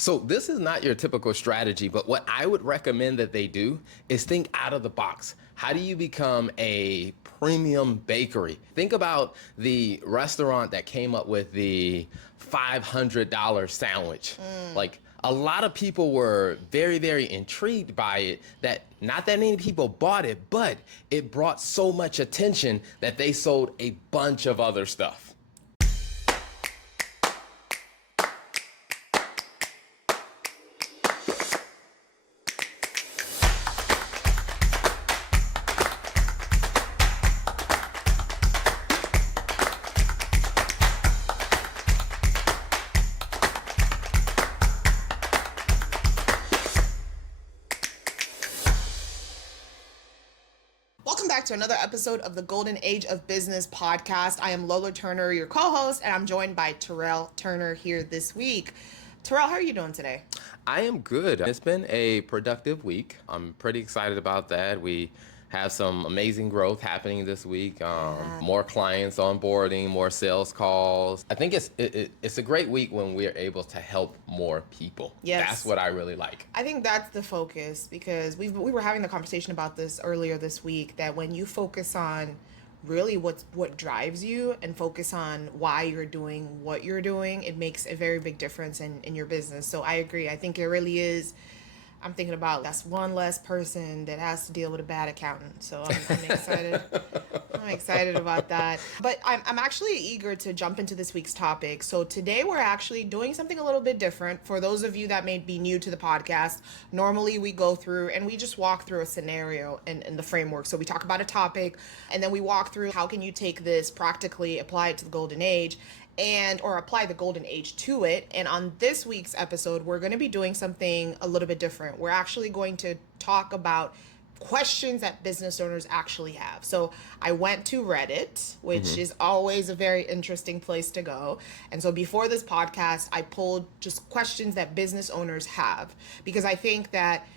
So this is not your typical strategy, but what I would recommend that they do is think out of the box. How do you become a premium bakery? Think about the restaurant that came up with the $500 sandwich. Like a lot of people were very, very intrigued by it that not that many people bought it, but it brought so much attention that they sold a bunch of other stuff. Welcome back to another episode of the Golden Age of Business podcast. I am Lola Turner, your co-host, and I'm joined by Terrell Turner here this week. Terrell, how are you doing today? I am good. It's been a productive week. I'm pretty excited about that. We have some amazing growth happening this week. More clients onboarding, more sales calls. I think it's a great week when we're able to help more people. Yes. That's what I really like. I think that's the focus because we were having the conversation about this earlier this week, that when you focus on really what drives you and focus on why you're doing what you're doing, it makes a very big difference in your business. So I agree. I think it really is. I'm thinking about that's one less person that has to deal with a bad accountant. So I'm excited. I'm excited about that. But I'm actually eager to jump into this week's topic. So today we're actually doing something a little bit different. For those of you that may be new to the podcast, normally we go through and we just walk through a scenario in the framework. So we talk about a topic and then we walk through how can you take this practically, apply it to the golden age, or apply the golden age to it. And on this week's episode, we're going to be doing something a little bit different. We're actually going to talk about questions that business owners actually have. So I went to Reddit, which is always a very interesting place to go. And so before this podcast, I pulled just questions that business owners have, because I think that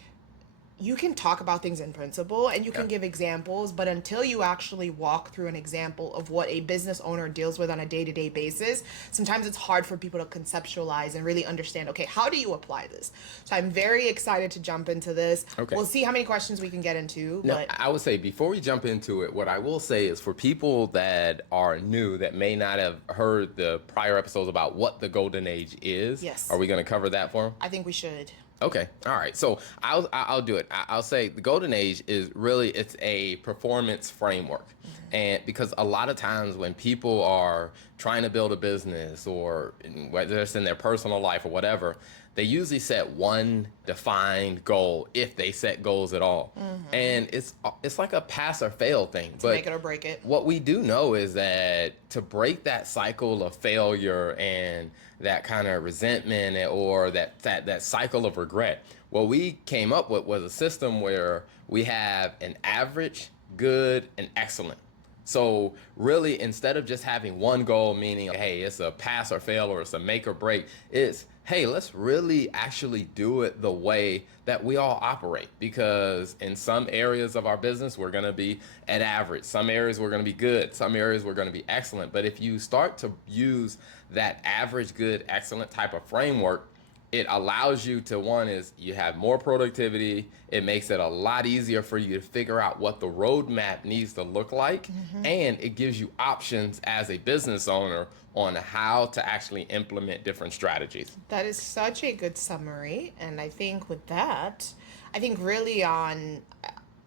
you can talk about things in principle and you can give examples, but until you actually walk through an example of what a business owner deals with on a day-to-day basis, sometimes it's hard for people to conceptualize and really understand, okay, how do you apply this? So I'm very excited to jump into this. Okay. We'll see how many questions we can get into. No, But I would say before we jump into it, what I will say is for people that are new, that may not have heard the prior episodes about what the golden age is. Yes. Are we going to cover that for them? I think we should. Okay. All right. So I'll do it. I'll say the golden age is really, it's a performance framework. And because a lot of times when people are trying to build a business, or whether it's in their personal life or whatever, they usually set one defined goal, if they set goals at all. And it's like a pass or fail thing. To make it or break it. What we do know is that to break that cycle of failure and that kind of resentment, or that cycle of regret, what we came up with was a system where we have an average, good, and excellent. So really, instead of just having one goal, meaning, hey, it's a pass or fail, or it's a make or break, it's, hey, let's really actually do it the way that we all operate. Because in some areas of our business, we're going to be at average. Some areas we're going to be good. Some areas we're going to be excellent. But if you start to use that average, good, excellent type of framework, it allows you to, one is you have more productivity. It makes it a lot easier for you to figure out what the roadmap needs to look like. And it gives you options as a business owner on how to actually implement different strategies. That is such a good summary. And I think with that, I think really on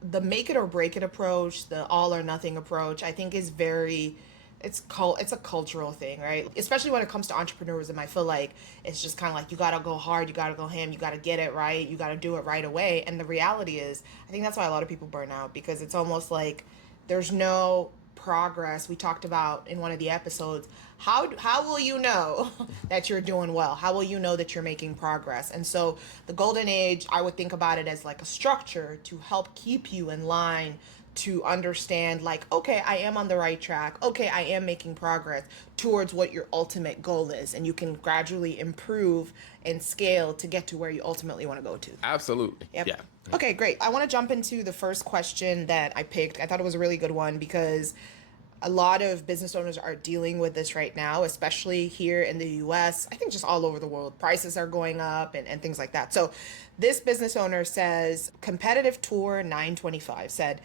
the make it or break it approach, the all or nothing approach, I think is very, it's a cultural thing, right? Especially when it comes to entrepreneurism, I feel like it's just kind of like you got to go hard, you got to go ham, you got to get it right, you got to do it right away. And the reality is, I think that's why a lot of people burn out, because it's almost like there's no progress. We talked about in one of the episodes, how will you know that you're doing well? How will you know that you're making progress? And so the golden age, I would think about it as like a structure to help keep you in line, to understand like, okay, I am on the right track. Okay, I am making progress towards what your ultimate goal is. And you can gradually improve and scale to get to where you ultimately want to go to. Absolutely. Yep. Yeah. Okay, great. I want to jump into the first question that I picked. I thought it was a really good one because A lot of business owners are dealing with this right now, especially here in the US. I think just all over the world, prices are going up and things like that. So this business owner says, competitive tour 925 said,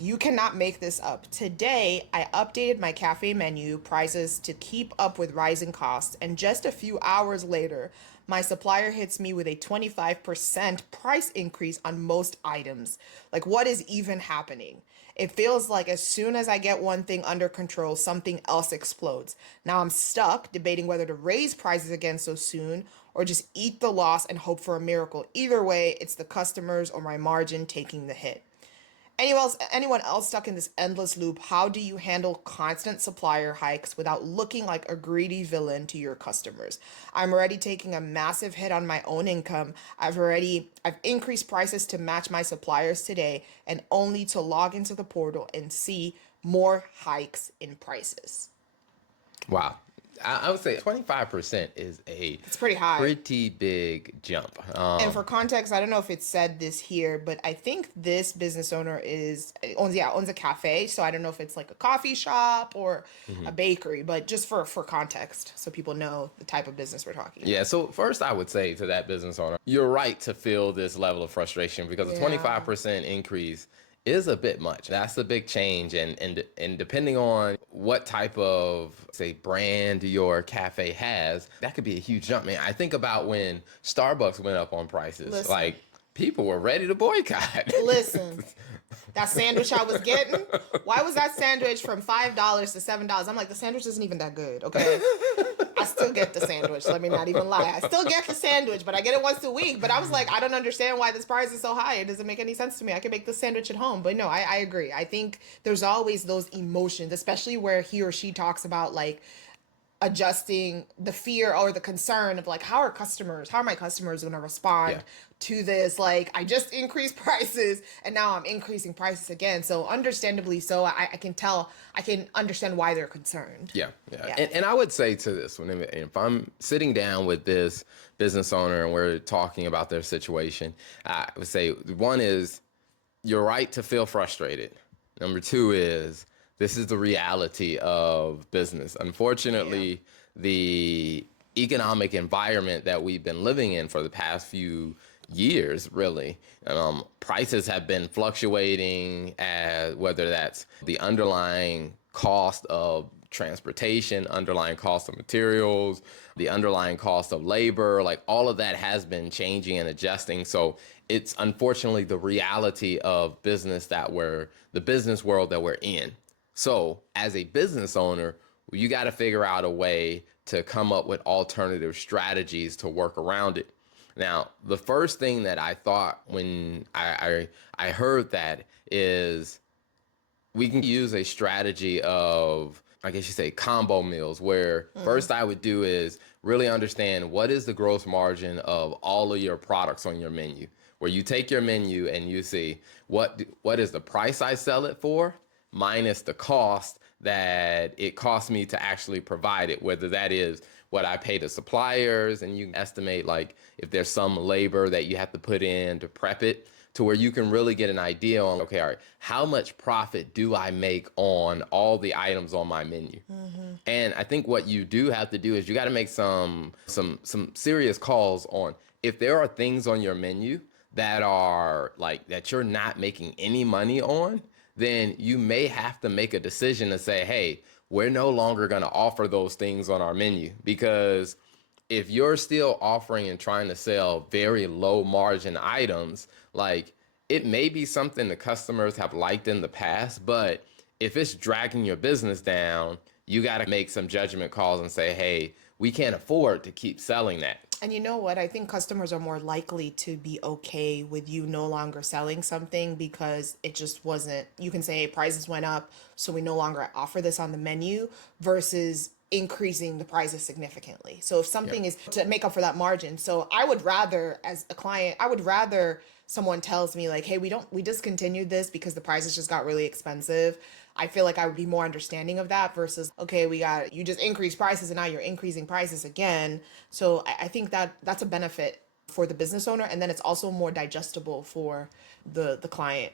you cannot make this up. Today, I updated my cafe menu prices to keep up with rising costs, and just a few hours later, my supplier hits me with a 25% price increase on most items. Like, what is even happening? It feels like as soon as I get one thing under control, something else explodes. Now I'm stuck debating whether to raise prices again so soon or just eat the loss and hope for a miracle. Either way, it's the customers or my margin taking the hit. Anyone else stuck in this endless loop? How do you handle constant supplier hikes without looking like a greedy villain to your customers? I'm already taking a massive hit on my own income. I've increased prices to match my suppliers today and only to log into the portal and see more hikes in prices. Wow. I would say 25% is a It's pretty high. pretty big jump. And for context, I don't know if it said this here, but I think this business owner owns a cafe. So I don't know if it's like a coffee shop or a Mhm. bakery, but just for context, so people know the type of business we're talking Yeah, about. so first I would say to that business owner, you're right to feel this level of frustration because a Yeah. 25% increase is a bit much. That's a big change and depending on what type of say brand your cafe has, that could be a huge jump. Man, I think about when Starbucks went up on prices. Listen, Like people were ready to boycott. listen. That sandwich I was getting, why was that sandwich from $5 to $7? I'm like, the sandwich isn't even that good, okay? I still get the sandwich. Let me not even lie. I still get the sandwich, but I get it once a week. But I was like, I don't understand why this price is so high. It doesn't make any sense to me. I can make the sandwich at home. But no, I agree. I think there's always those emotions, especially where he or she talks about like adjusting the fear or the concern of like how are my customers going to Yeah. respond to this, like I just increased prices and now I'm increasing prices again, so understandably so. I can tell, I can understand why they're concerned. Yeah, yeah. Yeah. And I would say to this one, if I'm sitting down with this business owner and we're talking about their situation, I would say one is you're right to feel frustrated. Number two is this is the reality of business. Yeah. Unfortunately, the economic environment that we've been living in for the past few years, really, prices have been fluctuating, as whether that's the underlying cost of transportation, underlying cost of materials, the underlying cost of labor, like all of that has been changing and adjusting. So it's unfortunately the reality of the business world that we're in. So as a business owner, you got to figure out a way to come up with alternative strategies to work around it. Now, the first thing that I thought when I heard that is we can use a strategy of, I guess you say, combo meals, where Mm. first I would do is really understand what is the gross margin of all of your products on your menu, where you take your menu and you see what is the price I sell it for minus the cost that it costs me to actually provide it, whether that is what I pay the suppliers, and you can estimate like if there's some labor that you have to put in to prep it, to where you can really get an idea on, okay, all right, how much profit do I make on all the items on my menu? Mm-hmm. And I think what you do have to do is you got to make some serious calls on if there are things on your menu that are like that you're not making any money on, then you may have to make a decision to say, hey, we're no longer going to offer those things on our menu, because if you're still offering and trying to sell very low margin items, like it may be something the customers have liked in the past, but if it's dragging your business down, you got to make some judgment calls and say, hey, we can't afford to keep selling that. And you know what? I think customers are more likely to be okay with you no longer selling something because it just wasn't, you can say prices went up, so we no longer offer this on the menu versus increasing the prices significantly. So if Yeah. something is to make up for that margin, so I would rather, as a client, I would rather someone tells me like, hey, we discontinued this because the prices just got really expensive. I feel like I would be more understanding of that versus, okay, you just increased prices and now you're increasing prices again. So I think that that's a benefit for the business owner, and then it's also more digestible for the client.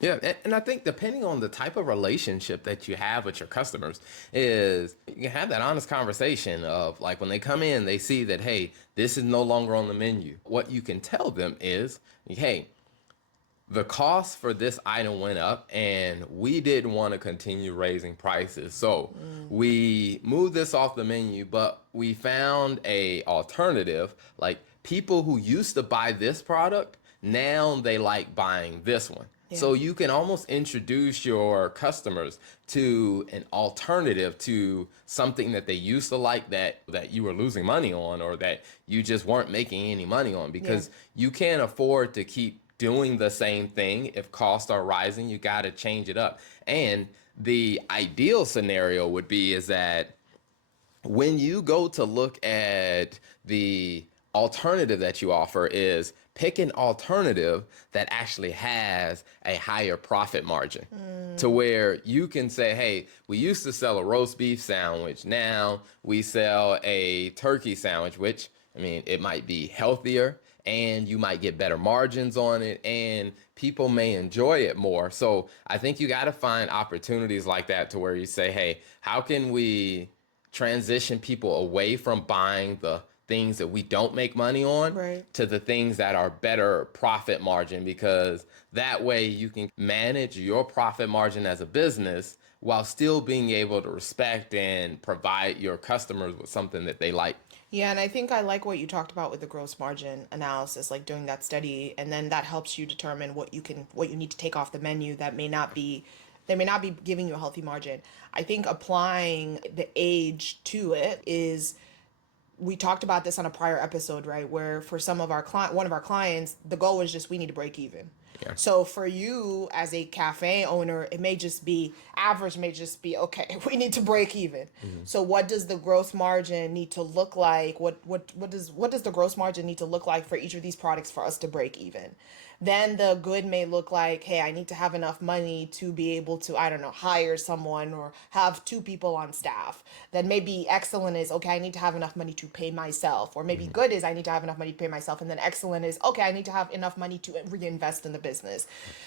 Yeah, and I think depending on the type of relationship that you have with your customers, is you can have that honest conversation of like when they come in, they see that, hey, this is no longer on the menu. What you can tell them is, hey, the cost for this item went up and we didn't want to continue raising prices. So Mm. we moved this off the menu, but we found a alternative. Like people who used to buy this product, now they like buying this one. Yeah. So you can almost introduce your customers to an alternative to something that they used to like that you were losing money on or that you just weren't making any money on Yeah. because you can't afford to keep doing the same thing. If costs are rising, you got to change it up. And the ideal scenario would be is that when you go to look at the alternative that you offer is pick an alternative that actually has a higher profit margin to Mm. where you can say, hey, we used to sell a roast beef sandwich, now we sell a turkey sandwich, which I mean it might be healthier and you might get better margins on it and people may enjoy it more. So I think you got to find opportunities like that to where you say, hey, how can we transition people away from buying the things that we don't make money on Right. to the things that are better profit margin, because that way you can manage your profit margin as a business while still being able to respect and provide your customers with something that they like. Yeah, and I think I like what you talked about with the gross margin analysis, like doing that study, and then that helps you determine what you need to take off the menu that may not be they may not be giving you a healthy margin. I think applying the age to it is, we talked about this on a prior episode, right? Where for some of our one of our clients, the goal was just we need to break even. Yeah. So for you as a cafe owner, it may just be average, may just be okay. We need to break even. Mm-hmm. So what does the gross margin need to look like? What does the gross margin need to look like for each of these products for us to break even? Then the good may look like, hey, I need to have enough money to be able to, I don't know, hire someone or have two people on staff. Then maybe excellent is, okay, I need to have enough money to pay myself. Or maybe Mm-hmm. good is, I need to have enough money to pay myself. And then excellent is, okay, I need to have enough money to reinvest in the business.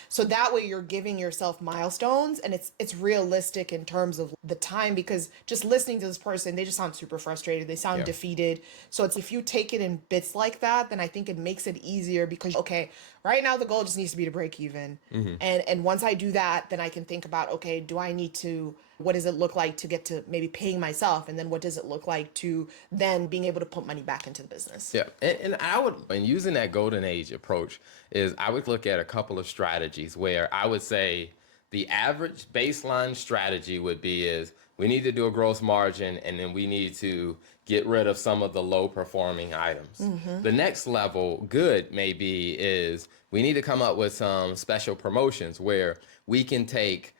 So that way you're giving yourself milestones and it's realistic in terms of the time, because just listening to this person, they just sound super frustrated. They sound Yeah. defeated. So it's, if you take it in bits like that, then I think it makes it easier because, okay, right now the goal just needs to be to break even. Mm-hmm. And once I do that, then I can think about, okay, do I need to, what does it look like to get to maybe paying myself? And then what does it look like to then being able to put money back into the business? Yeah, and I would, and using that golden age approach, is I would look at a couple of strategies where I would say the average baseline strategy would be is we need to do a gross margin and then we need to get rid of some of the low performing items. Mm-hmm. The next level good maybe is we need to come up with some special promotions where we can take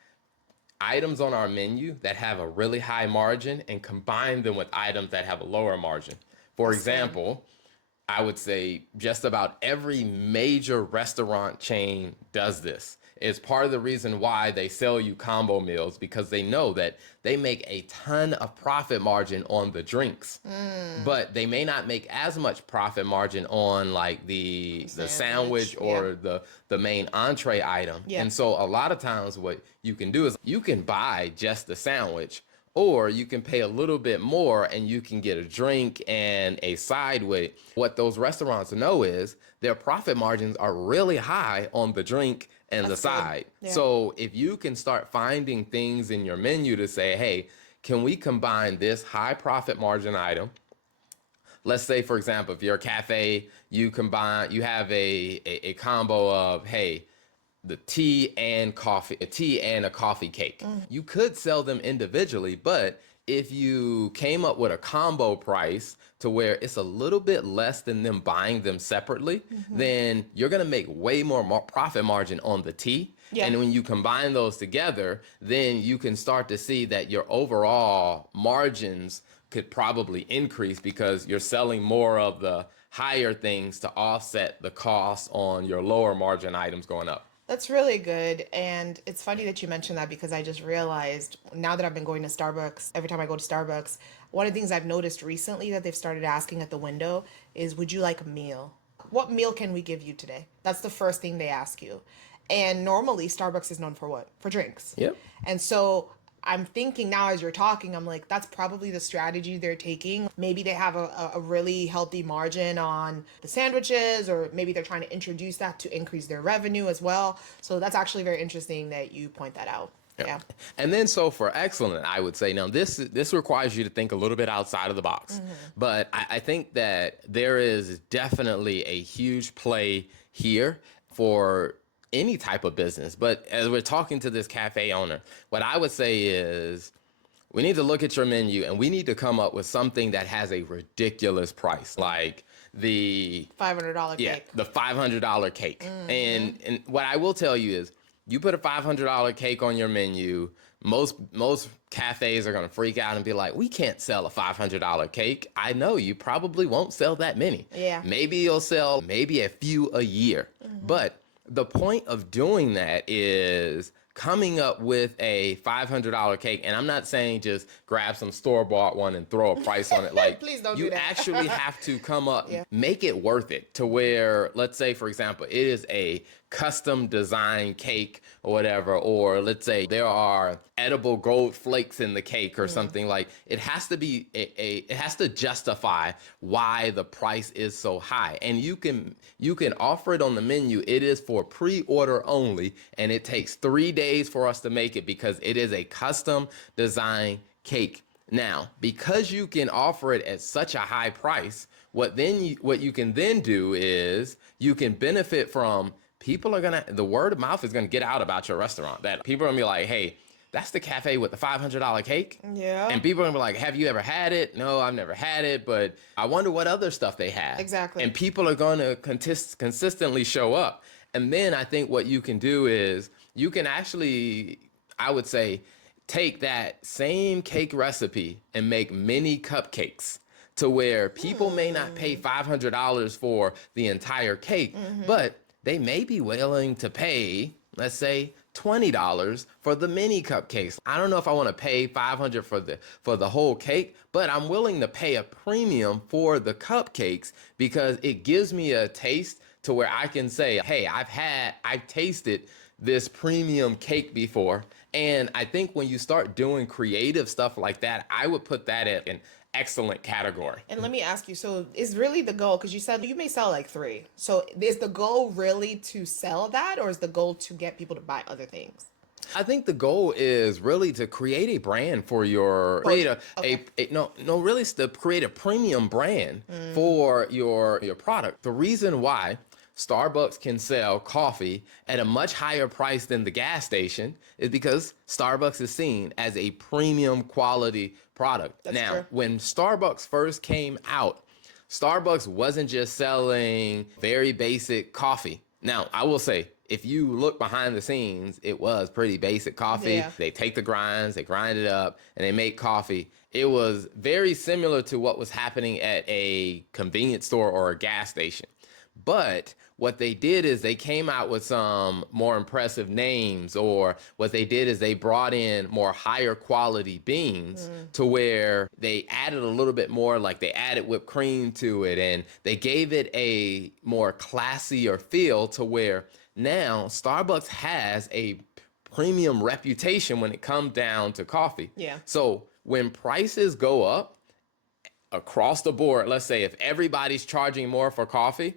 items on our menu that have a really high margin and combine them with items that have a lower margin. For That's good. example, I would say just about every major restaurant chain does this. It's part of the reason why they sell you combo meals because they know that they make a ton of profit margin on the drinks, Mm. but they may not make as much profit margin on like the sandwich Sandwich. Yeah. or the main entree item. Yeah. And so a lot of times what you can do is you can buy just the sandwich or you can pay a little bit more and you can get a drink and a side with it. What those restaurants know is their profit margins are really high on the drink and the That's good. side. Yeah. So if you can start finding things in your menu to say, hey, can we combine this high profit margin item? Let's say, for example, if you're a cafe, you have a combo of, hey, the tea and coffee, a tea and a coffee cake. Mm. You could sell them individually, but if you came up with a combo price to where it's a little bit less than them buying them separately, Mm-hmm. then you're gonna make way more profit margin on the tea. Yeah. And when you combine those together, then you can start to see that your overall margins could probably increase because you're selling more of the higher things to offset the costs on your lower margin items going up. That's really good. And it's funny that you mentioned that because I just realized now that I've been going to Starbucks, every time I go to Starbucks, one of the things I've noticed recently that they've started asking at the window is, would you like a meal? What meal can we give you today? That's the first thing they ask you. And normally Starbucks is known for what? For drinks. Yep. And so I'm thinking now as you're talking, I'm like, that's probably the strategy they're taking. Maybe they have a really healthy margin on the sandwiches, or maybe they're trying to introduce that to increase their revenue as well. So that's actually very interesting that you point that out. Yeah. Yeah. And then so for excellent, I would say now this requires you to think a little bit outside of the box. But I think that there is definitely a huge play here for any type of business. But as we're talking to this cafe owner, what I would say is we need to look at your menu and we need to come up with something that has a ridiculous price, like the $500 yeah, cake. the $500 cake. And what I will tell you is, you put a $500 cake on your menu, most cafes are gonna freak out and be like, "We can't sell a $500 cake." I know you probably won't sell that many. Yeah. Maybe you'll sell maybe a few a year. But the point of doing that is coming up with a $500 cake, and I'm not saying just grab some store-bought one and throw a price on it. Like, Please don't you do that. actually have to come up, Yeah. make it worth it to where, let's say, for example, it is a custom design cake or whatever, or let's say there are edible gold flakes in the cake or something. Like, it has to be it has to justify why the price is so high. And you can offer it on the menu. It is for pre-order only, and it takes 3 days for us to make it because it is a custom design cake. Now, because you can offer it at such a high price, what you can then do is you can benefit from, the word of mouth is gonna get out about your restaurant. That people are gonna be like, "Hey, that's the cafe with the $500 cake." Yeah. And people are gonna be like, "Have you ever had it?" "No, I've never had it, but I wonder what other stuff they have." Exactly. And people are gonna consistently show up. And then I think what you can do is you can actually, I would say, take that same cake recipe and make mini cupcakes to where people may not pay $500 for the entire cake, but they may be willing to pay, let's say, $20 for the mini cupcakes. I don't know if I want to pay $500 for the whole cake, but I'm willing to pay a premium for the cupcakes because it gives me a taste to where I can say, "Hey, I've tasted this premium cake before." And I think when you start doing creative stuff like that, I would put that in an excellent category. And let me ask you, so is really the goal, because you said you may sell like three. So is the goal really to sell that, or is the goal to get people to buy other things? I think the goal is really to create a brand for your create Okay. really it's to create a premium brand for your product. The reason why Starbucks can sell coffee at a much higher price than the gas station is because Starbucks is seen as a premium quality product. That's Now, true. when Starbucks first came out, Starbucks wasn't just selling very basic coffee. Now, I will say, if you look behind the scenes, it was pretty basic coffee. Yeah. They take the grinds, they grind it up, and they make coffee. It was very similar to what was happening at a convenience store or a gas station. But what they did is they came out with some more impressive names, or what they did is they brought in more higher quality beans to where they added a little bit more, like they added whipped cream to it, and they gave it a more classier feel to where now Starbucks has a premium reputation when it comes down to coffee. Yeah. So when prices go up across the board, let's say if everybody's charging more for coffee,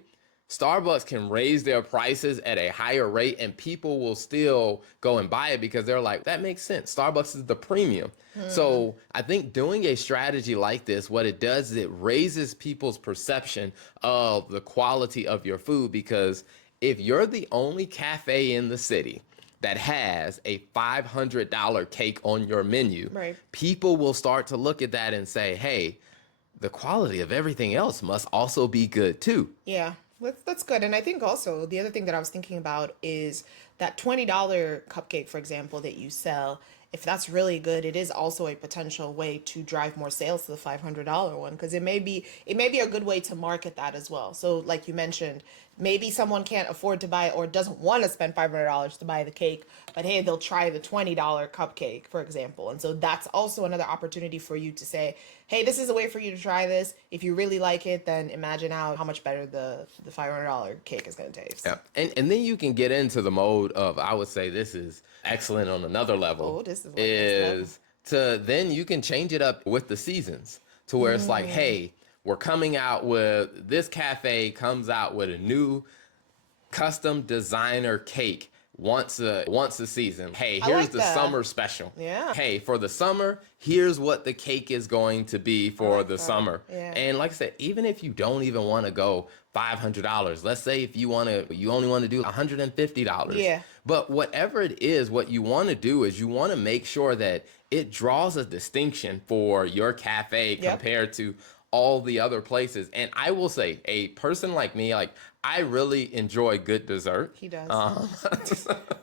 Starbucks can raise their prices at a higher rate and people will still go and buy it because they're like, that makes sense. Starbucks is the premium. So I think doing a strategy like this, what it does is it raises people's perception of the quality of your food, because if you're the only cafe in the city that has a $500 cake on your menu, Right. people will start to look at that and say, hey, the quality of everything else must also be good too. Yeah, that's good. And I think also the other thing that I was thinking about is that $20 cupcake, for example, that you sell. If that's really good, it is also a potential way to drive more sales to the $500 one, because it may be a good way to market that as well. So like you mentioned, maybe someone can't afford to buy it or doesn't want to spend $500 to buy the cake, but hey, they'll try the $20 cupcake, for example. And so that's also another opportunity for you to say, hey, this is a way for you to try this. If you really like it, then imagine how much better the $500 cake is going to taste. Yeah. And then you can get into the mode of, I would say this is excellent on another level, Oh, this is like next level. is to then you can change it up with the seasons to where it's like, hey, we're coming out with this cafe comes out with a new custom designer cake once a season. Hey, I here's like the that. summer special. Yeah. Hey, for the summer, here's what the cake is going to be I for like the that. summer. Yeah. And like I said, even if you don't even want to go $500, let's say if you only want to do $150. Yeah. But whatever it is, what you want to do is you want to make sure that it draws a distinction for your cafe Yep. compared to all the other places. And I will say, a person like me, like I really enjoy good dessert. He does. Um,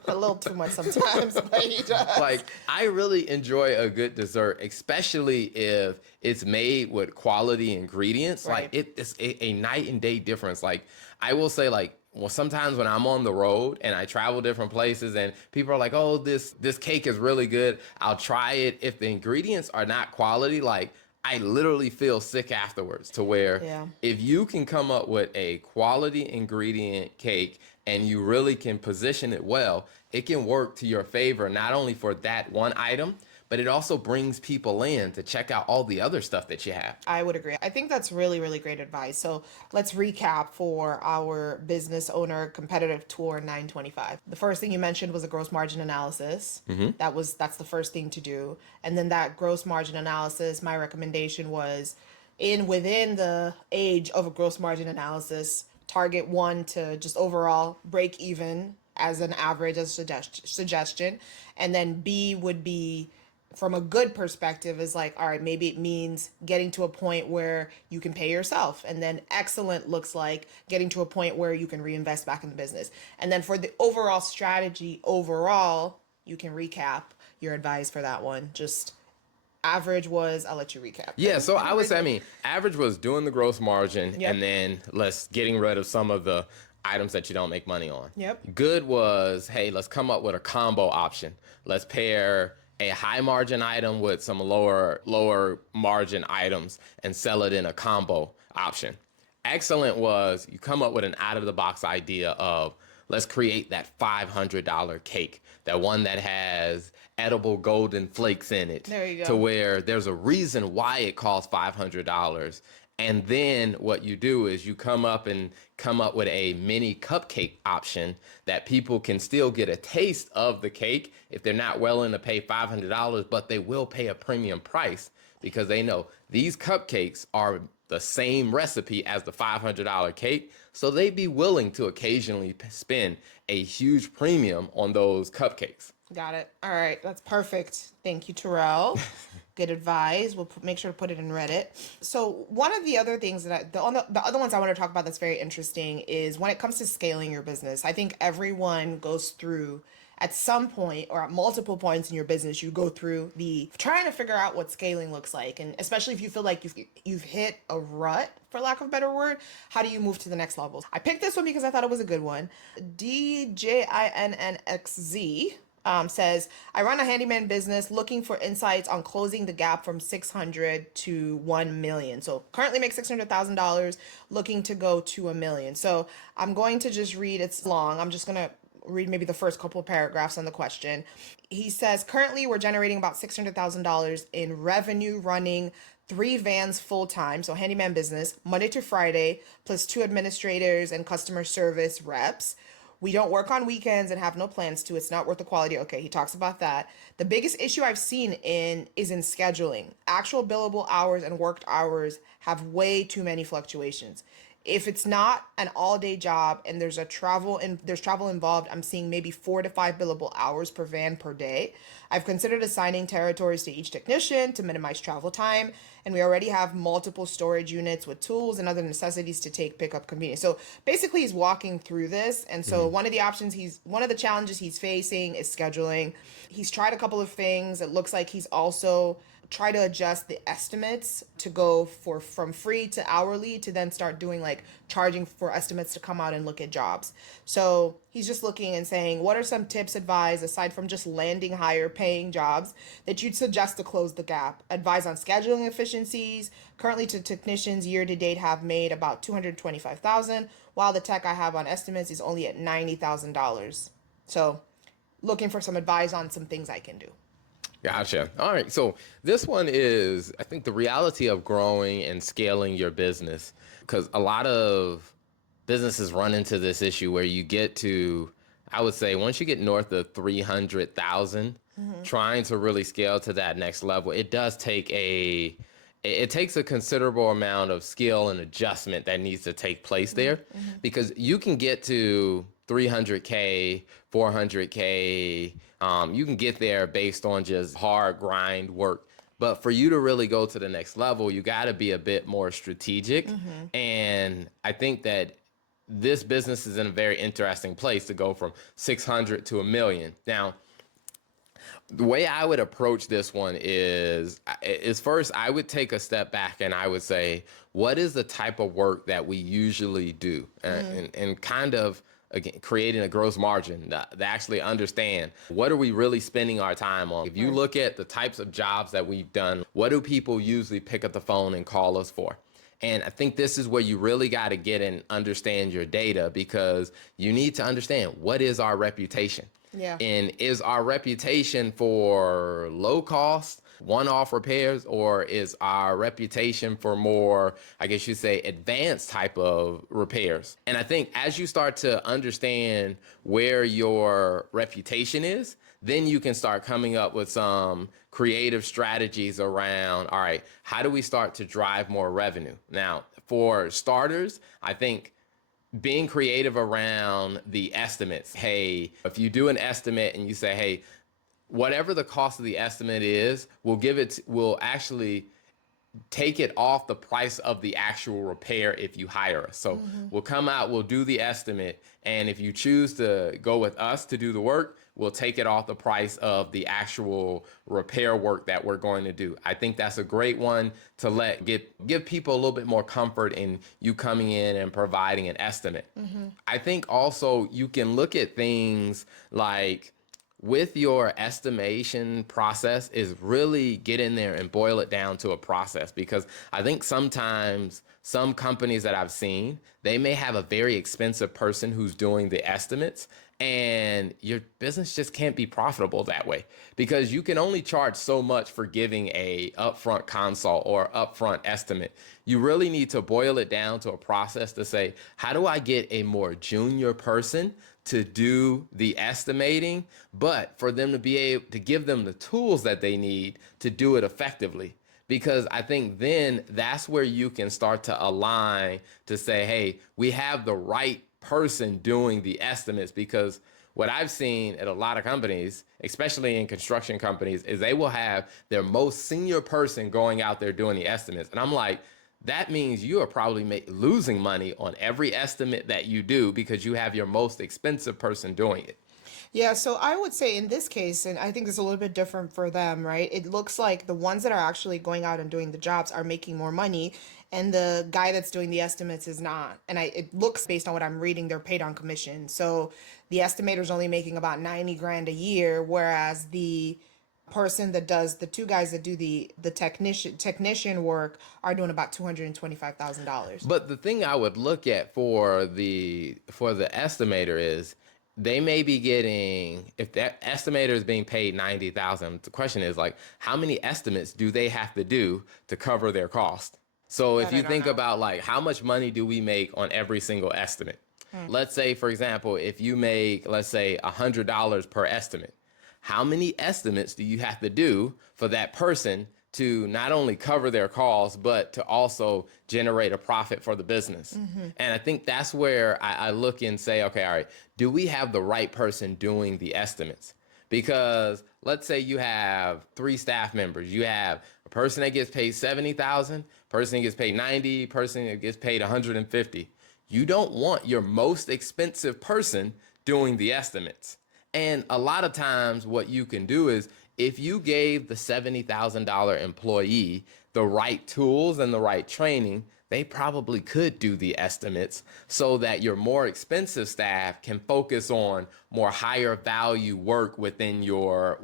A little too much sometimes, but he does. like I really enjoy a good dessert, especially if it's made with quality ingredients. Right. Like it's a night and day difference. Like I will say, like well, sometimes when I'm on the road and I travel different places and people are like, "Oh, this cake is really good. I'll try it." If the ingredients are not quality, like I literally feel sick afterwards. To where Yeah. if you can come up with a quality ingredient cake and you really can position it well, it can work to your favor, not only for that one item, but it also brings people in to check out all the other stuff that you have. I would agree. I think that's really, really great advice. So let's recap for our business owner competitive tour 925. The first thing you mentioned was a gross margin analysis. That's the first thing to do. And then that gross margin analysis, my recommendation was within the age of a gross margin analysis, target one to just overall break even as an average as suggestion. And then B would be from a good perspective is like, all right, maybe it means getting to a point where you can pay yourself. And then excellent looks like getting to a point where you can reinvest back in the business. And then for the overall strategy, overall, you can recap your advice for that one. Just average was, I'll let you recap. Yeah, so I would say, I mean, average was doing the gross margin Yep. and then let's getting rid of some of the items that you don't make money on. Yep. Good was, hey, let's come up with a combo option. Let's pair a high margin item with some lower margin items and sell it in a combo option. Excellent was you come up with an out of the box idea of let's create that $500 cake, that one that has edible golden flakes in it. There you go. To where there's a reason why it costs $500. And then what you do is you come up with a mini cupcake option that people can still get a taste of the cake if they're not willing to pay $500, but they will pay a premium price because they know these cupcakes are the same recipe as the $500 cake. So they'd be willing to occasionally spend a huge premium on those cupcakes. Got it. All right. That's perfect. Thank you, Terrell. Good advice. We'll make sure to put it in Reddit. So one of the other things the other ones I want to talk about that's very interesting is when it comes to scaling your business. I think everyone goes through at some point or at multiple points in your business, you go through the trying to figure out what scaling looks like. And especially if you feel like you've hit a rut, for lack of a better word, how do you move to the next levels? I picked this one because I thought it was a good one. DJINNXZ says, I run a handyman business looking for insights on closing the gap from 600 to 1 million. So currently make $600,000, looking to go to $1 million. So I'm going to just read, it's long. I'm just going to read maybe the first couple of paragraphs on the question. He says, currently we're generating about $600,000 in revenue running 3 vans full time, so handyman business, Monday to Friday, plus 2 administrators and customer service reps. We don't work on weekends and have no plans to. It's not worth the quality. Okay, he talks about that. The biggest issue I've seen is in scheduling. Actual billable hours and worked hours have way too many fluctuations. If it's not an all-day job and there's travel involved, I'm seeing maybe 4 to 5 billable hours per van per day. I've considered assigning territories to each technician to minimize travel time, and we already have multiple storage units with tools and other necessities to take pickup convenience. So basically, he's walking through this, and so one of the challenges he's facing is scheduling. He's tried a couple of things. It looks like he's also try to adjust the estimates to go for from free to hourly to then start doing like charging for estimates to come out and look at jobs. So he's just looking and saying, what are some tips advised aside from just landing higher paying jobs that you'd suggest to close the gap? Advise on scheduling efficiencies. Currently, to technicians year to date have made about 225,000, while the tech I have on estimates is only at $90,000. So looking for some advice on some things I can do. Gotcha. All right. So this one is, I think, the reality of growing and scaling your business, because a lot of businesses run into this issue where you get to, I would say, once you get north of 300,000, trying to really scale to that next level, it does take it takes a considerable amount of skill and adjustment that needs to take place there, because you can get to 300K, 400K. You can get there based on just hard grind work. But for you to really go to the next level, you got to be a bit more strategic. And I think that this business is in a very interesting place to go from 600 to a million. Now, the way I would approach this one is first I would take a step back and I would say, what is the type of work that we usually do, and kind of again creating a gross margin to actually understand what are we really spending our time on. If you look at the types of jobs that we've done, what do people usually pick up the phone and call us for? And I think this is where you really got to get and understand your data, because you need to understand what is our reputation. Yeah. And is our reputation for low cost, one-off repairs, or is our reputation for more, I guess you'd say, advanced type of repairs? And I think as you start to understand where your reputation is, then you can start coming up with some creative strategies around, all right, how do we start to drive more revenue? Now, for starters, I think being creative around the estimates. Hey, if you do an estimate and you say, hey, whatever the cost of the estimate is, we'll actually take it off the price of the actual repair if you hire us. So we'll come out, we'll do the estimate, and if you choose to go with us to do the work, we'll take it off the price of the actual repair work that we're going to do. I think that's a great one to give people a little bit more comfort in you coming in and providing an estimate. I think also you can look at things like, with your estimation process, is really get in there and boil it down to a process, because I think sometimes some companies that I've seen, they may have a very expensive person who's doing the estimates, and your business just can't be profitable that way, because you can only charge so much for giving a upfront consult or upfront estimate. You really need to boil it down to a process to say, how do I get a more junior person to do the estimating, but for them to be able to give them the tools that they need to do it effectively? Because I think then that's where you can start to align to say, hey, we have the right person doing the estimates. Because what I've seen at a lot of companies, especially in construction companies, is they will have their most senior person going out there doing the estimates. And I'm like, that means you are probably losing money on every estimate that you do, because you have your most expensive person doing it. Yeah, so I would say in this case, and I think it's a little bit different for them, right? It looks like the ones that are actually going out and doing the jobs are making more money, and the guy that's doing the estimates is not. And it looks, based on what I'm reading, they're paid on commission. So the estimator's only making about 90 grand a year, whereas the person that does, the two guys that do the technician work are doing about $225,000. But the thing I would look at for the estimator is, they may be getting, if that estimator is being paid 90,000, the question is like, how many estimates do they have to do to cover their cost? So if That I you don't think know. about like, how much money do we make on every single estimate? Let's say, for example, if you make, let's say, $100 per estimate, how many estimates do you have to do for that person to not only cover their costs, but to also generate a profit for the business? And I think that's where I look and say, okay, all right, do we have the right person doing the estimates? Because let's say you have 3 staff members. You have a person that gets paid 70,000, person that gets paid 90, person that gets paid 150. You don't want your most expensive person doing the estimates. And a lot of times what you can do is, if you gave the $70,000 employee the right tools and the right training, they probably could do the estimates so that your more expensive staff can focus on more higher value work within your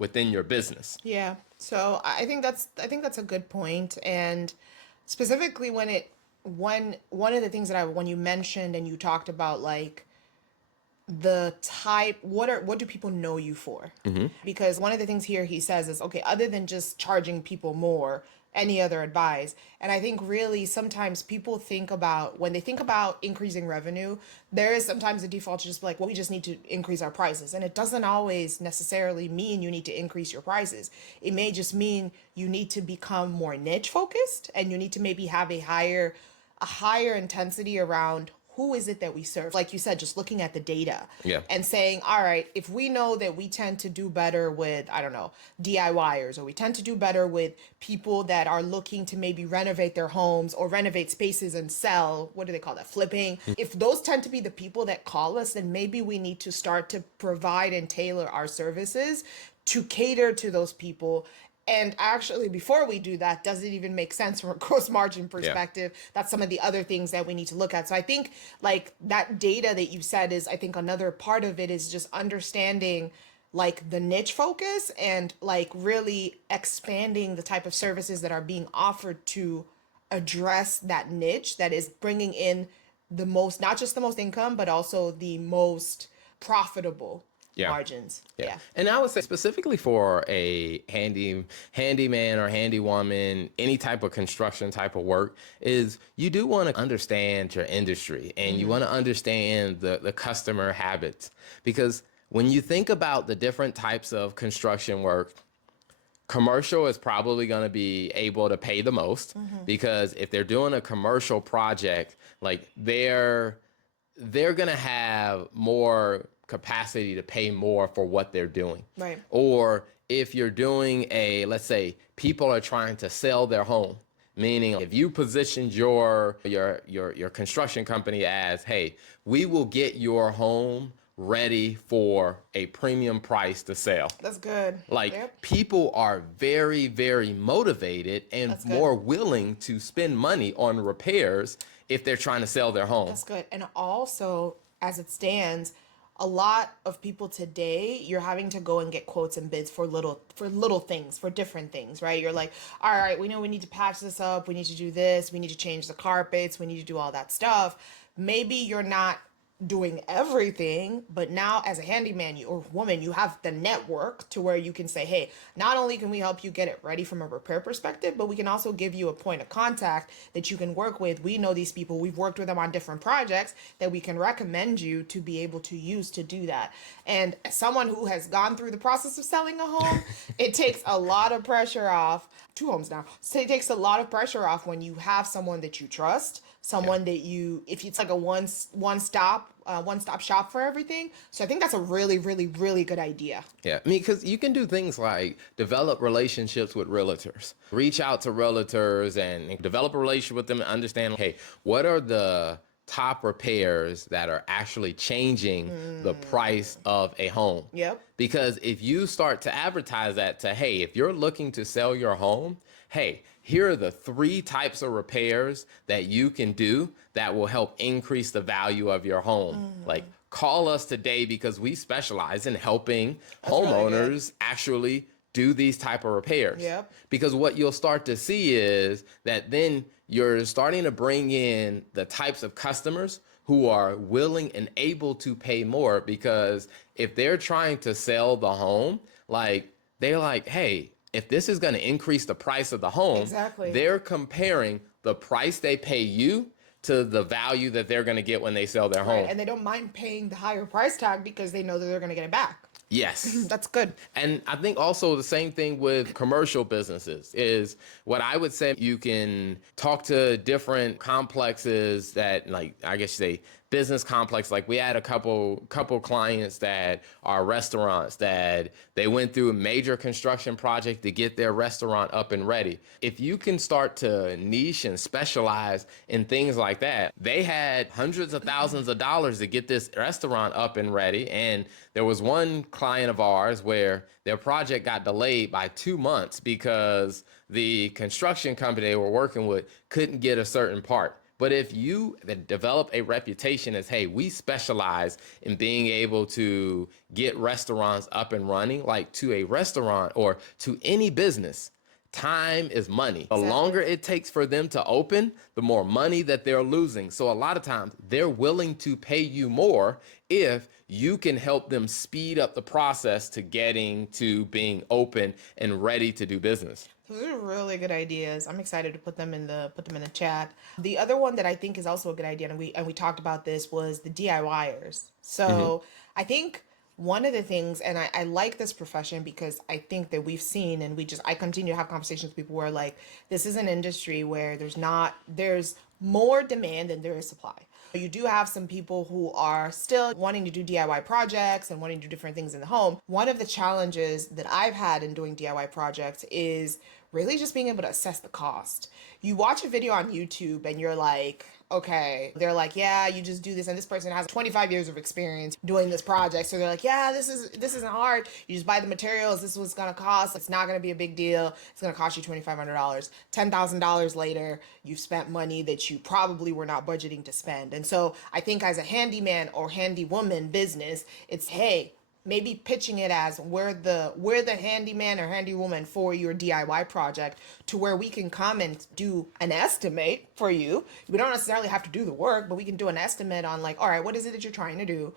business. Yeah. So I think that's a good point. And specifically one of the things that when you mentioned and you talked about like the type, what do people know you for? Because one of the things here he says is, okay, other than just charging people more, any other advice. And I think really sometimes people think about, when they think about increasing revenue, there is sometimes a default to just be like, well, we just need to increase our prices. And it doesn't always necessarily mean you need to increase your prices. It may just mean you need to become more niche focused, and you need to maybe have a higher intensity around who is it that we serve. Like you said, just looking at the data Yeah. and saying, all right, if we know that we tend to do better with, I don't know, DIYers, or we tend to do better with people that are looking to maybe renovate their homes or renovate spaces and sell, what do they call that, flipping? If those tend to be the people that call us, then maybe we need to start to provide and tailor our services to cater to those people. And actually, before we do that, does it even make sense from a gross margin perspective? That's some of the other things that we need to look at. So I think like that data that you said is, I think another part of it is just understanding like the niche focus and like really expanding the type of services that are being offered to address that niche that is bringing in the most, not just the most income, but also the most profitable Yeah. margins. Yeah. Yeah. And I would say specifically for a handyman or handywoman, any type of construction type of work, is you do want to understand your industry, and you want to understand the customer habits. Because when you think about the different types of construction work, commercial is probably going to be able to pay the most, because if they're doing a commercial project, like they're going to have more capacity to pay more for what they're doing. Right. Or if you're doing let's say people are trying to sell their home, meaning if you positioned your construction company as, hey, we will get your home ready for a premium price to sell. That's good. Like, Yep. people are very, very motivated and That's good. more willing to spend money on repairs if they're trying to sell their home. That's good. And also, as it stands, a lot of people today, you're having to go and get quotes and bids for little things, for different things, right? You're like, all right, we know we need to patch this up, we need to do this, we need to change the carpets, we need to do all that stuff. Maybe you're not doing everything, but now as a handyman or woman, you have the network to where you can say, hey, not only can we help you get it ready from a repair perspective, but we can also give you a point of contact that you can work with. We know these people, we've worked with them on different projects that we can recommend you to be able to use to do that. And as someone who has gone through the process of selling a home, it takes a lot of pressure off. 2 homes now. So it takes a lot of pressure off when you have someone that you trust, someone that if it's like a one stop shop for everything. So I think that's a really, really, really good idea. Yeah, I mean, because you can do things like develop relationships with realtors, reach out to realtors and develop a relationship with them and understand, hey, what are the top repairs that are actually changing the price of a home? Yep. Because if you start to advertise that to, hey, if you're looking to sell your home, hey, here are the 3 types of repairs that you can do that will help increase the value of your home. Like, call us today because we specialize in helping really homeowners actually do these type of repairs. Yep. Because what you'll start to see is that then you're starting to bring in the types of customers who are willing and able to pay more, because if they're trying to sell the home, like, they're like, hey, if this is going to increase the price of the home, Exactly. they're comparing the price they pay you to the value that they're going to get when they sell their home. Right. And they don't mind paying the higher price tag because they know that they're going to get it back. Yes. That's good. And I think also the same thing with commercial businesses is what I would say, you can talk to different complexes that, like, I guess you say, business complex. Like we had a couple clients that are restaurants that they went through a major construction project to get their restaurant up and ready. If you can start to niche and specialize in things like that, they had hundreds of thousands of dollars to get this restaurant up and ready. And there was one client of ours where their project got delayed by 2 months because the construction company they were working with couldn't get a certain part. But if you develop a reputation as, hey, we specialize in being able to get restaurants up and running, like to a restaurant or to any business, time is money. The Exactly. longer it takes for them to open, the more money that they're losing. So a lot of times they're willing to pay you more if you can help them speed up the process to getting to being open and ready to do business. Those are really good ideas. I'm excited to put them in the chat. The other one that I think is also a good idea, and we talked about this, was the DIYers. Mm-hmm. So I think one of the things, and I like this profession because I think that we've seen, and I continue to have conversations with people where like this is an industry where there's more demand than there is supply. You do have some people who are still wanting to do DIY projects and wanting to do different things in the home. One of the challenges that I've had in doing DIY projects is really just being able to assess the cost. You watch a video on YouTube and you're like, okay, they're like, yeah, you just do this, and this person has 25 years of experience doing this project, so they're like, yeah, this isn't hard. You just buy the materials. This is what it's gonna cost. It's not gonna be a big deal. It's gonna cost you $2,500. $10,000 later, you've spent money that you probably were not budgeting to spend. And so I think as a handyman or handywoman business, it's, hey, maybe pitching it as we're the handyman or handywoman for your DIY project, to where we can come and do an estimate for you. We don't necessarily have to do the work, but we can do an estimate on like, all right, what is it that you're trying to do?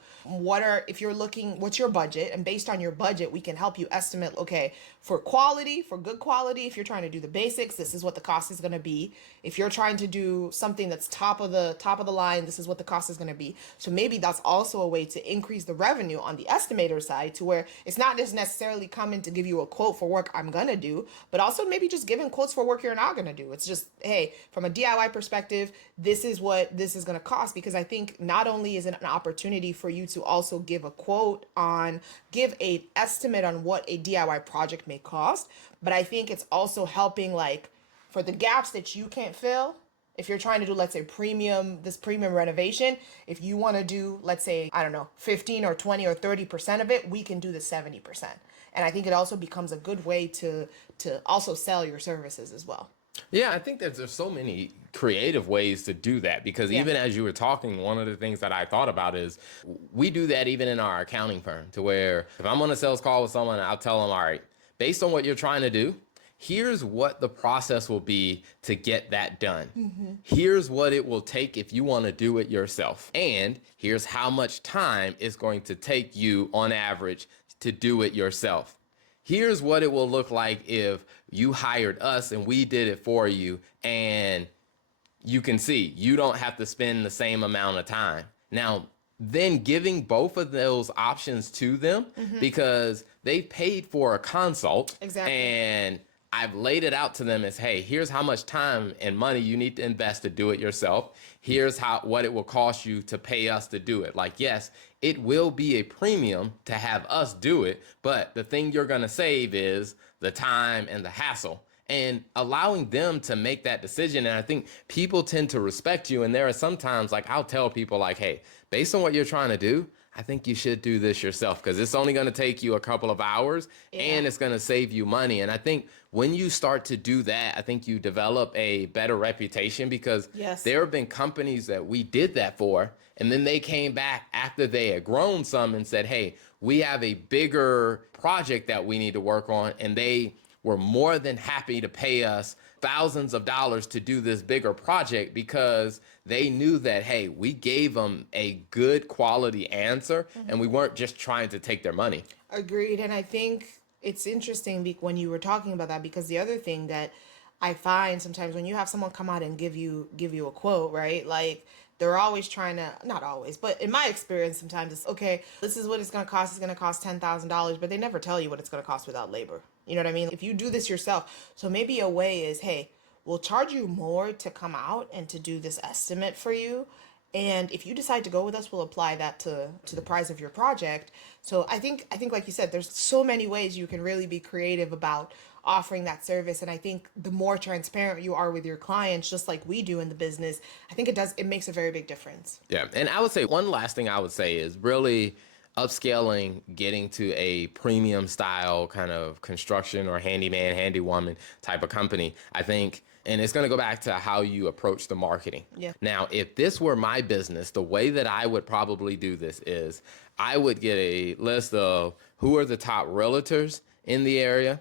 If you're looking, what's your budget? And based on your budget, we can help you estimate, okay, for good quality, if you're trying to do the basics, this is what the cost is going to be. If you're trying to do something that's top of the line, this is what the cost is going to be. So maybe that's also a way to increase the revenue on the estimator side, to where it's not just necessarily coming to give you a quote for work I'm going to do, but also maybe just giving quotes for work you're not going to do. It's just, hey, from a DIY perspective, this is what this is going to cost. Because I think not only is it an opportunity for you to also give a estimate on what a DIY project may cost, but I think it's also helping, like, for the gaps that you can't fill. If you're trying to do, let's say, premium renovation, if you want to do, let's say, I don't know, 15 or 20 or 30% of it, we can do the 70%. And I think it also becomes a good way to also sell your services as well. Yeah, I think that there's so many creative ways to do that, because Yeah. even as you were talking, one of the things that I thought about is we do that even in our accounting firm, to where if I'm on a sales call with someone, I'll tell them, all right, based on what you're trying to do, here's what the process will be to get that done. Here's what it will take if you want to do it yourself. And here's how much time it's going to take you on average to do it yourself. Here's what it will look like if you hired us and we did it for you, and you can see you don't have to spend the same amount of time. Now, then giving both of those options to them, because they paid for a consult, Exactly. and I've laid it out to them as, hey, here's how much time and money you need to invest to do it yourself. Here's what it will cost you to pay us to do it. Like, yes, it will be a premium to have us do it, but the thing you're going to save is the time and the hassle. And allowing them to make that decision. And I think people tend to respect you. And there are sometimes, like, I'll tell people, like, hey, based on what you're trying to do, I think you should do this yourself, because it's only going to take you a couple of hours, Yeah. and it's going to save you money. And I think when you start to do that, I think you develop a better reputation, because Yes. there have been companies that we did that for, and then they came back after they had grown some and said, hey, we have a bigger project that we need to work on. And they were more than happy to pay us thousands of dollars to do this bigger project, because they knew that, hey, we gave them a good quality answer, and we weren't just trying to take their money. Agreed. And I think it's interesting when you were talking about that, because the other thing that I find sometimes when you have someone come out and give you a quote, right? Like, they're always trying to, not always, but in my experience, sometimes it's, okay, this is what it's going to cost. It's going to cost $10,000, but they never tell you what it's going to cost without labor. You know what I mean? If you do this yourself. So maybe a way is, hey, we'll charge you more to come out and to do this estimate for you, And if you decide to go with us, we'll apply that to the price of your project. So I think like you said, there's so many ways you can really be creative about offering that service. And I think the more transparent you are with your clients, just like we do in the business, I think it makes a very big difference. Yeah. And I would say one last thing I would say is really upscaling, getting to a premium style kind of construction or handyman, handywoman type of company. I think, and it's going to go back to how you approach the marketing. Yeah. Now, if this were my business, the way that I would probably do this is I would get a list of who are the top realtors in the area,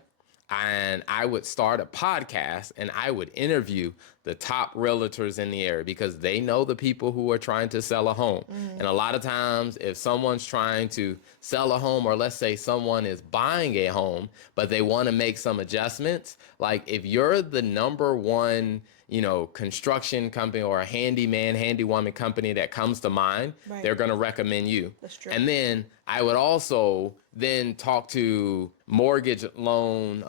and I would start a podcast and I would interview the top realtors in the area because they know the people who are trying to sell a home. And a lot of times, if someone's trying to sell a home, or let's say someone is buying a home, but they want to make some adjustments, like if you're the number one, construction company or a handyman, handywoman company that comes to mind, Right. they're going to recommend you. That's true. And then I would also then talk to mortgage loan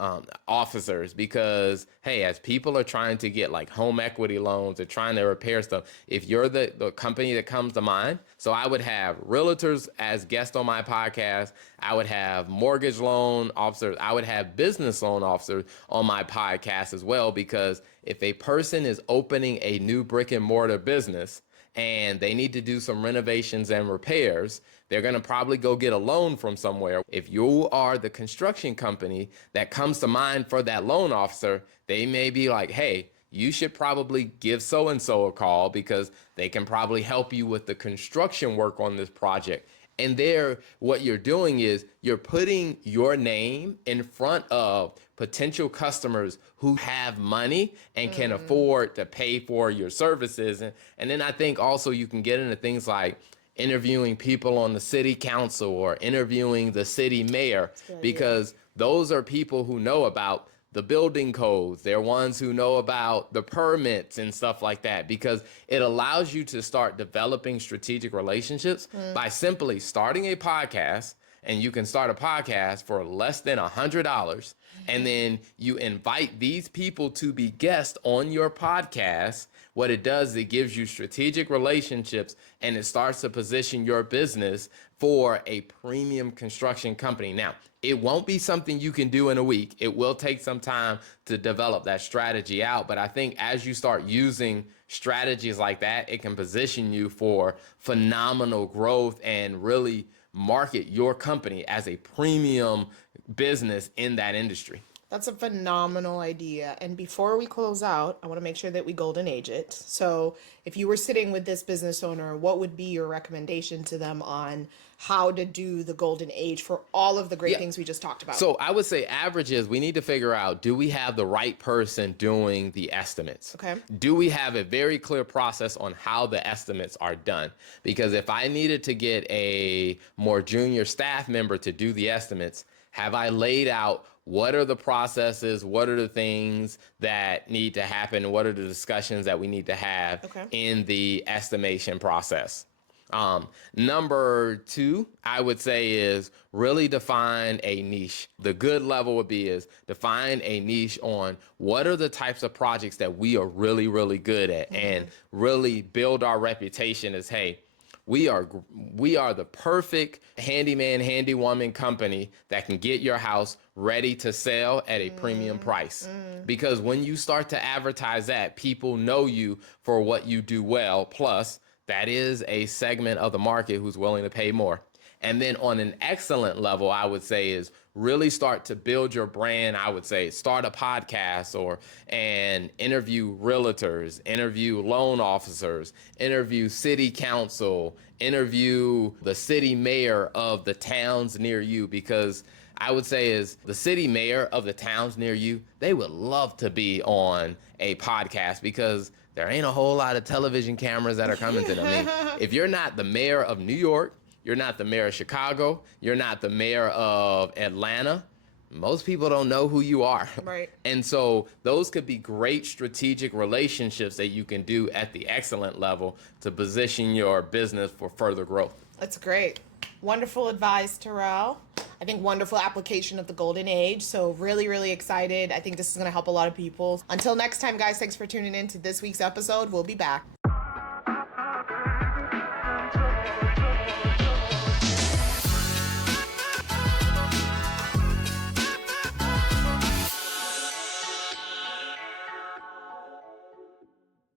officers because, hey, as people are trying to get like home equity loans or trying to repair stuff, if you're the company that comes to mind, so I would have realtors as guests on my podcast. I would have mortgage loan officers. I would have business loan officers on my podcast as well, because if a person is opening a new brick and mortar business and they need to do some renovations and repairs, they're going to probably go get a loan from somewhere. If you are the construction company that comes to mind for that loan officer, they may be like, hey, you should probably give so-and-so a call because they can probably help you with the construction work on this project. And there, what you're doing is you're putting your name in front of potential customers who have money and can afford to pay for your services. And then I think also you can get into things like interviewing people on the city council or interviewing the city mayor, because those are people who know about the building codes. They're ones who know about the permits and stuff like that, because it allows you to start developing strategic relationships by simply starting a podcast. And you can start a podcast for less than $100. And then you invite these people to be guests on your podcast. What it does is it gives you strategic relationships and it starts to position your business for a premium construction company. Now, it won't be something you can do in a week. It will take some time to develop that strategy out. But I think as you start using strategies like that, it can position you for phenomenal growth and really market your company as a premium business in that industry. That's a phenomenal idea. And before we close out, I want to make sure that we golden age it. So, if you were sitting with this business owner, what would be your recommendation to them on how to do the golden age for all of the great things we just talked about? So, I would say averages, we need to figure out, do we have the right person doing the estimates? Okay. Do we have a very clear process on how the estimates are done? Because if I needed to get a more junior staff member to do the estimates, have I laid out what are the processes, what are the things that need to happen, what are the discussions that we need to have in the estimation process? Number two, I would say, is really define a niche. The good level would be is define a niche on what are the types of projects that we are really, really good at, and really build our reputation as, hey, we are the perfect handyman, handywoman company that can get your house ready to sell at a premium price. Because when you start to advertise that, people know you for what you do well. Plus, that is a segment of the market who's willing to pay more. And then on an excellent level, I would say, is really start to build your brand. I would say start a podcast and interview realtors, interview loan officers, interview city council, interview the city mayor of the towns near you, because I would say is the city mayor of the towns near you, they would love to be on a podcast because there ain't a whole lot of television cameras that are coming to them. I mean, if you're not the mayor of New York, you're not the mayor of Chicago, you're not the mayor of Atlanta, most people don't know who you are. Right. And so those could be great strategic relationships that you can do at the excellent level to position your business for further growth. That's great. Wonderful advice, Terrell. I think wonderful application of the golden age. So really, really excited. I think this is going to help a lot of people. Until next time, guys, thanks for tuning in to this week's episode. We'll be back.